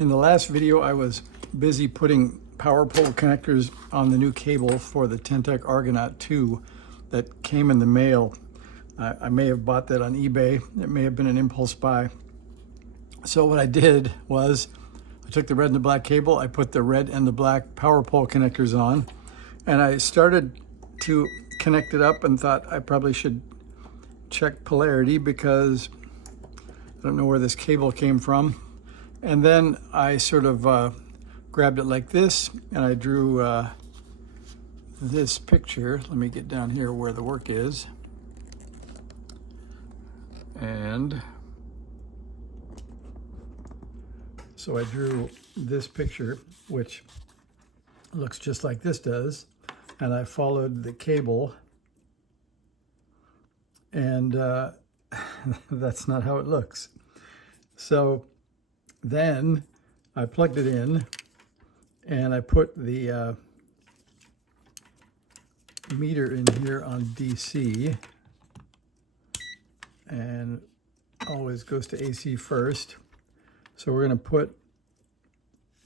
In the last video, I was busy putting power pole connectors on the new cable for the Tentec Argonaut 2 that came in the mail. I may have bought that on eBay. It may have been an impulse buy. So what I did was I took the red and the black cable, I put the red and the black power pole connectors on, and I started to connect it up and thought I probably should check polarity because I don't know where this cable came from. And then I sort of grabbed it like this, and I drew this picture. Let me get down here where the work is. And so I drew this picture, which looks just like this does. And I followed the cable, and that's not how it looks. So then I plugged it in, and I put the meter in here on DC, and always goes to AC first. So we're going to put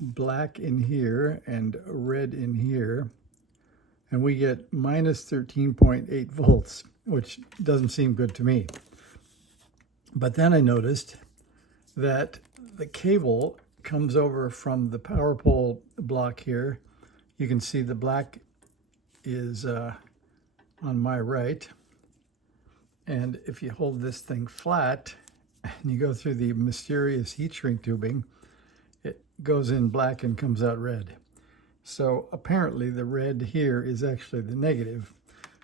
black in here and red in here, and we get minus 13.8 volts, which doesn't seem good to me. But then I noticed that the cable comes over from the power pole block here. You can see the black is on my right. And if you hold this thing flat and you go through the mysterious heat shrink tubing, it goes in black and comes out red. So apparently the red here is actually the negative.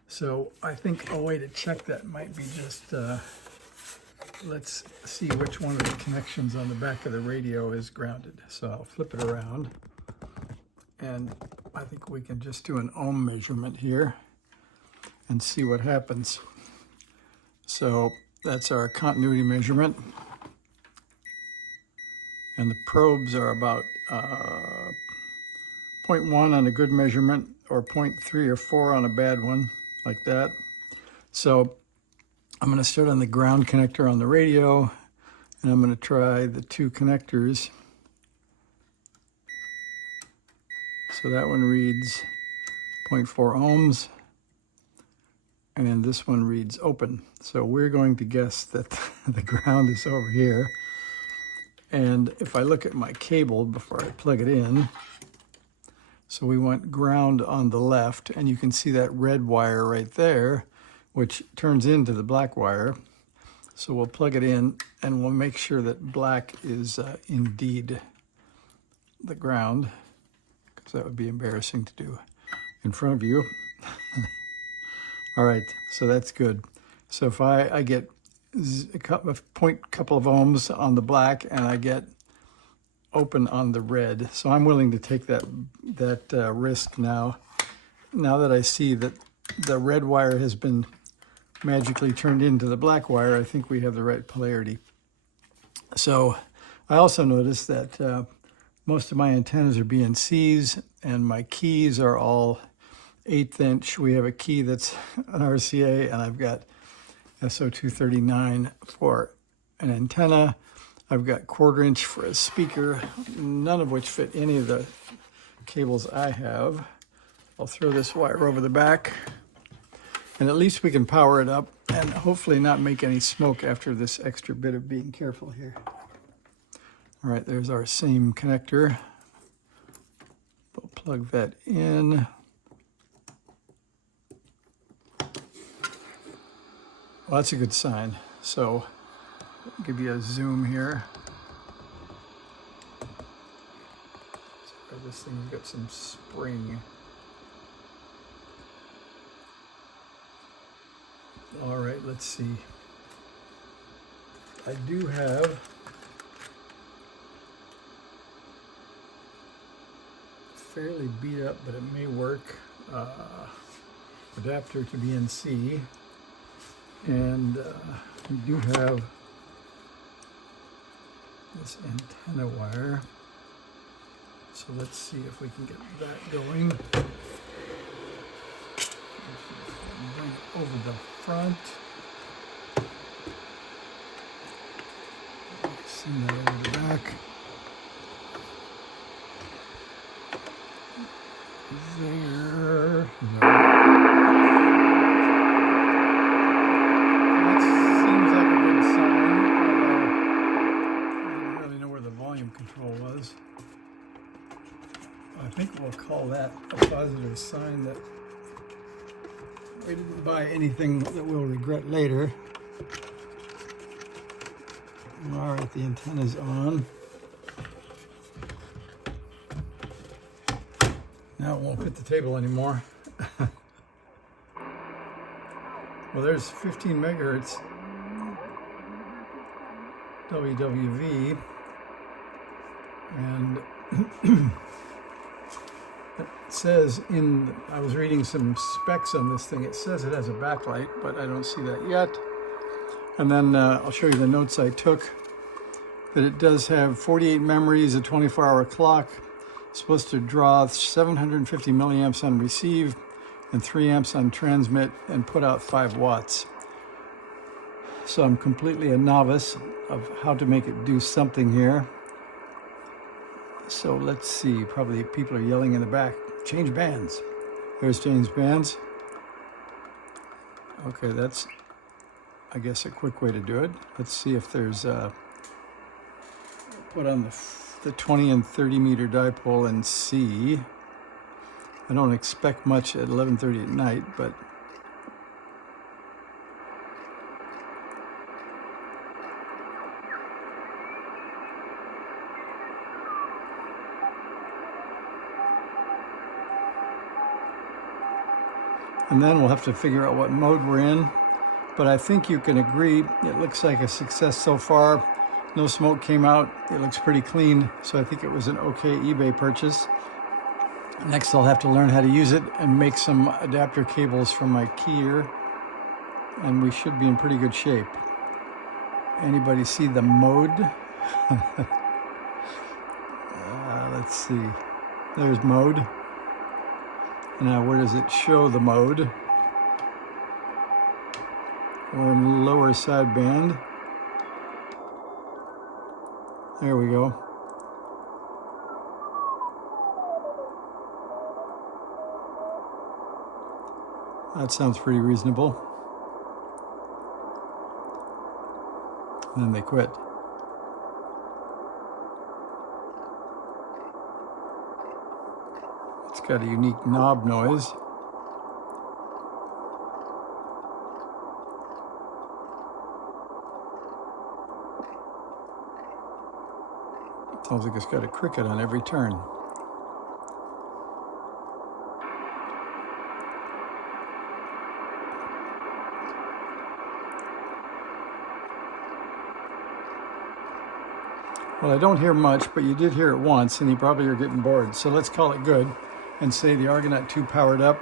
So I think a way to check that might be just, let's see which one of the connections on the back of the radio is grounded. So I'll flip it around, and I think we can just do an ohm measurement here and see what happens. So that's our continuity measurement. And the probes are about 0.1 on a good measurement, or 0.3 or 4 on a bad one, like that. So I'm going to start on the ground connector on the radio, and I'm going to try the two connectors. So that one reads 0.4 ohms, and this one reads open. So we're going to guess that the ground is over here. And if I look at my cable before I plug it in, so we want ground on the left, and you can see that red wire right there, which turns into the black wire. So we'll plug it in, and we'll make sure that black is indeed the ground, because that would be embarrassing to do in front of you. All right, so that's good. So if I get a couple of ohms on the black, and I get open on the red. So I'm willing to take that risk now. Now that I see that the red wire has been magically turned into the black wire, I think we have the right polarity. So I also noticed that most of my antennas are BNCs, and my keys are all 1/8 inch. We have a key that's an RCA, and I've got SO239 for an antenna. I've got 1/4 inch for a speaker, none of which fit any of the cables I have. I'll throw this wire over the back, and at least we can power it up and hopefully not make any smoke after this extra bit of being careful here. All right, there's our same connector. We'll plug that in. Well, that's a good sign. So I'll give you a zoom here. So this thing's got some spring. All right, let's see. I do have fairly beat up, but it may work, adapter to BNC. And we do have this antenna wire. So let's see if we can get that going. Bring it over the front. Send that over the back. volume control was. I think we'll call that a positive sign that we didn't buy anything that we'll regret later. All right, the antenna's on. Now it won't fit the table anymore. Well, there's 15 megahertz WWV, and it says I was reading some specs on this thing, it says it has a backlight, but I don't see that yet. And then I'll show you the notes I took, that it does have 48 memories, a 24-hour clock, supposed to draw 750 milliamps on receive and 3 amps on transmit and put out 5 watts. So I'm completely a novice of how to make it do something here. So let's see, probably people are yelling in the back, change bands. There's change bands. Okay, that's, I guess, a quick way to do it. Let's see if there's, put on the 20 and 30 meter dipole and see. I don't expect much at 11:30 at night, but and then we'll have to figure out what mode we're in. But I think you can agree, it looks like a success so far. No smoke came out. It looks pretty clean, so I think it was an okay eBay purchase. Next, I'll have to learn how to use it and make some adapter cables from my keyer, and we should be in pretty good shape. Anybody see the mode? Let's see. There's mode. Now, where does it show the mode? We're in lower sideband. There we go. That sounds pretty reasonable. And then they quit. It's got a unique knob noise. Sounds like it's got a cricket on every turn. Well, I don't hear much, but you did hear it once, and you probably are getting bored. So let's call it good and say the Argonaut 2 powered up,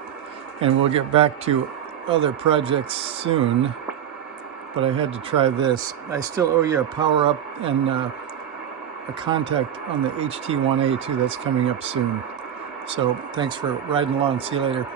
and we'll get back to other projects soon. But I had to try this. I still owe you a power up and a contact on the HT1A too. That's coming up soon. So thanks for riding along. See you later.